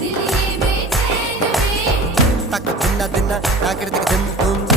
दिल ये बेचैन में तक दिन दिन आकृति तुम